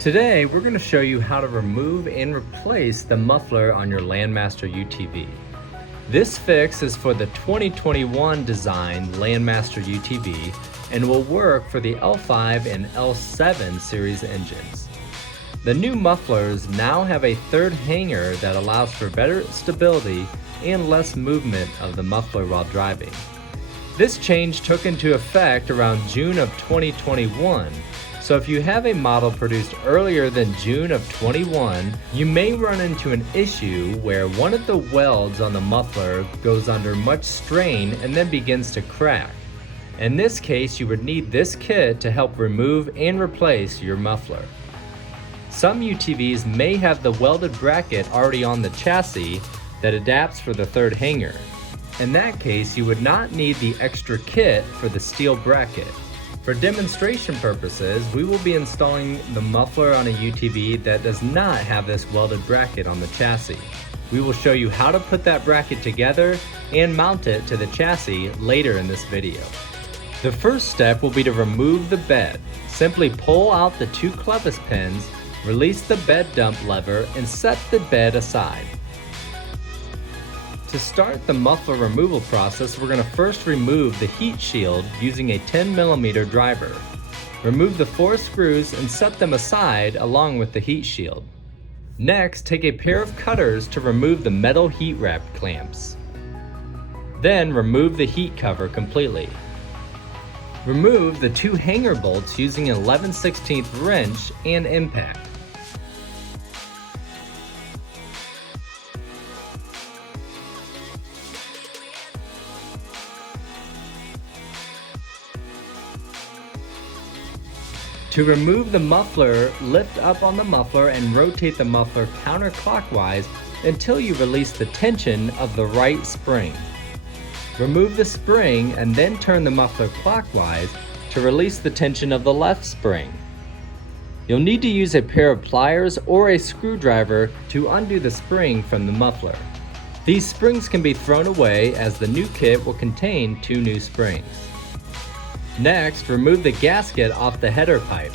Today, we're going to show you how to remove and replace the muffler on your Landmaster UTV. This fix is for the 2021 designed Landmaster UTV and will work for the L5 and L7 series engines. The new mufflers now have a third hanger that allows for better stability and less movement of the muffler while driving. This change took into effect around June of 2021. So if you have a model produced earlier than June of 21, you may run into an issue where one of the welds on the muffler goes under much strain and then begins to crack. In this case, you would need this kit to help remove and replace your muffler. Some UTVs may have the welded bracket already on the chassis that adapts for the third hanger. In that case, you would not need the extra kit for the steel bracket. For demonstration purposes, we will be installing the muffler on a UTV that does not have this welded bracket on the chassis. We will show you how to put that bracket together and mount it to the chassis later in this video. The first step will be to remove the bed. Simply pull out the two clevis pins, release the bed dump lever, and set the bed aside. To start the muffler removal process, we're going to first remove the heat shield using a 10mm driver. Remove the 4 screws and set them aside along with the heat shield. Next, take a pair of cutters to remove the metal heat wrap clamps. Then remove the heat cover completely. Remove the 2 hanger bolts using an 11/16 wrench and impact. To remove the muffler, lift up on the muffler and rotate the muffler counterclockwise until you release the tension of the right spring. Remove the spring and then turn the muffler clockwise to release the tension of the left spring. You'll need to use a pair of pliers or a screwdriver to undo the spring from the muffler. These springs can be thrown away as the new kit will contain 2 new springs. Next, remove the gasket off the header pipe.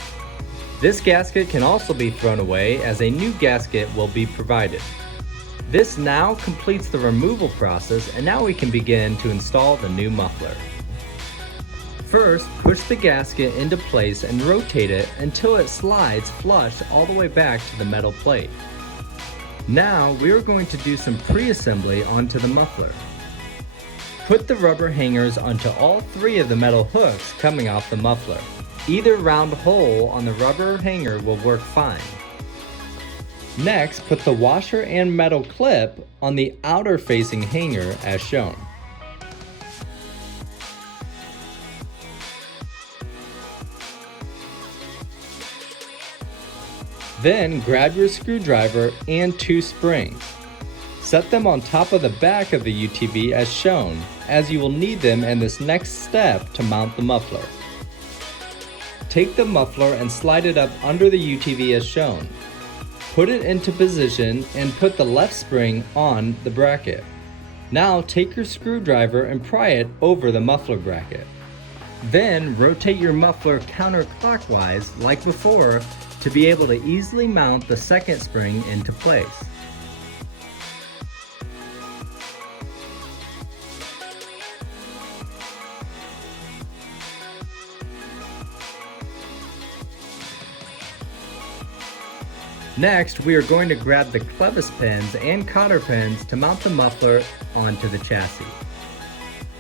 This gasket can also be thrown away as a new gasket will be provided. This now completes the removal process, and now we can begin to install the new muffler. First, push the gasket into place and rotate it until it slides flush all the way back to the metal plate. Now, we are going to do some pre-assembly onto the muffler. Put the rubber hangers onto all 3 of the metal hooks coming off the muffler. Either round hole on the rubber hanger will work fine. Next, put the washer and metal clip on the outer facing hanger as shown. Then grab your screwdriver and 2 springs. Set them on top of the back of the UTV as shown, as you will need them in this next step to mount the muffler. Take the muffler and slide it up under the UTV as shown. Put it into position and put the left spring on the bracket. Now take your screwdriver and pry it over the muffler bracket. Then rotate your muffler counterclockwise like before to be able to easily mount the second spring into place. Next, we are going to grab the clevis pins and cotter pins to mount the muffler onto the chassis.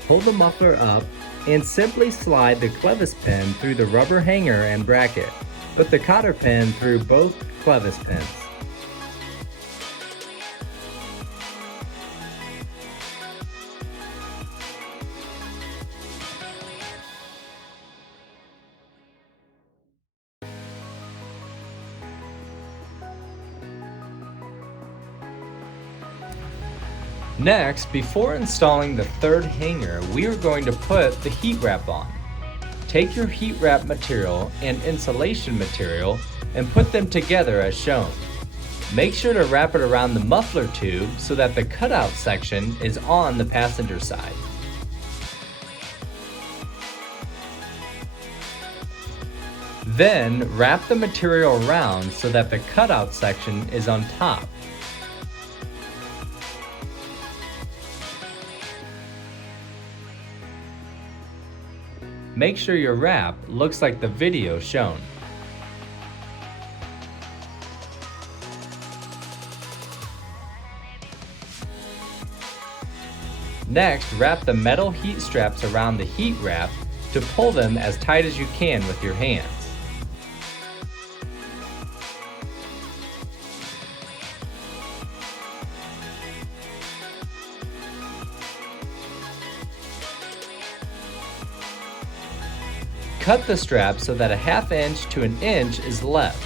Pull the muffler up and simply slide the clevis pin through the rubber hanger and bracket. Put the cotter pin through both clevis pins. Next, before installing the third hanger, we are going to put the heat wrap on. Take your heat wrap material and insulation material and put them together as shown. Make sure to wrap it around the muffler tube so that the cutout section is on the passenger side. Then wrap the material around so that the cutout section is on top. Make sure your wrap looks like the video shown. Next, wrap the metal heat straps around the heat wrap to pull them as tight as you can with your hands. Cut the strap so that a 1/2 inch to 1 inch is left.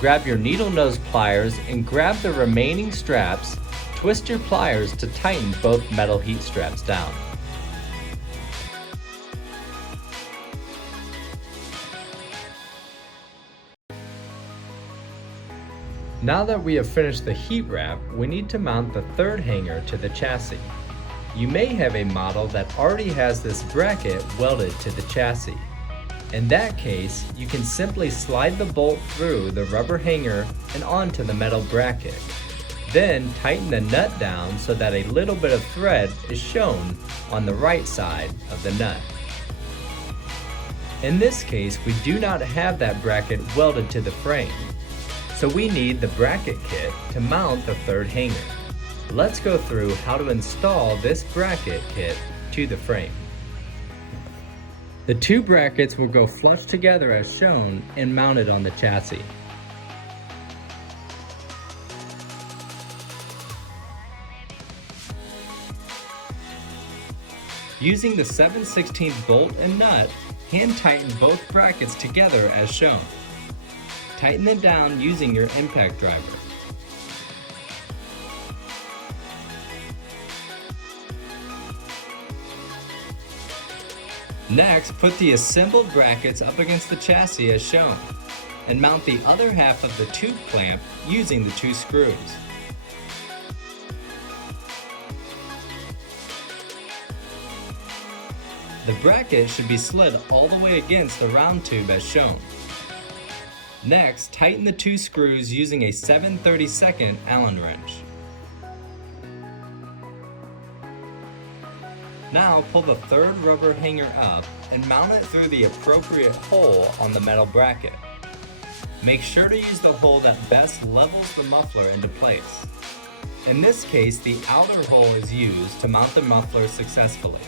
Grab your needle nose pliers and grab the remaining straps. Twist your pliers to tighten both metal heat straps down. Now that we have finished the heat wrap, we need to mount the third hanger to the chassis. You may have a model that already has this bracket welded to the chassis. In that case, you can simply slide the bolt through the rubber hanger and onto the metal bracket. Then tighten the nut down so that a little bit of thread is shown on the right side of the nut. In this case, we do not have that bracket welded to the frame, so we need the bracket kit to mount the third hanger. Let's go through how to install this bracket kit to the frame. The two brackets will go flush together as shown and mounted on the chassis. Using the 7/16 bolt and nut, hand tighten both brackets together as shown. Tighten them down using your impact driver. Next, put the assembled brackets up against the chassis as shown, and mount the other half of the tube clamp using the 2 screws. The bracket should be slid all the way against the round tube as shown. Next, tighten the 2 screws using a 7/32 Allen wrench. Now pull the third rubber hanger up and mount it through the appropriate hole on the metal bracket. Make sure to use the hole that best levels the muffler into place. In this case, the outer hole is used to mount the muffler successfully.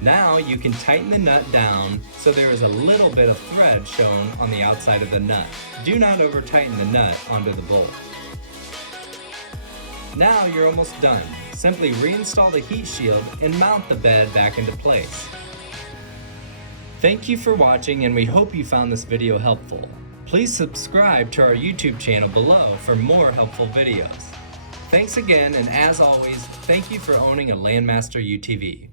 Now you can tighten the nut down so there is a little bit of thread shown on the outside of the nut. Do not over tighten the nut onto the bolt. Now you're almost done. Simply reinstall the heat shield and mount the bed back into place. Thank you for watching, and we hope you found this video helpful. Please subscribe to our YouTube channel below for more helpful videos. Thanks again, and as always, thank you for owning a Landmaster UTV.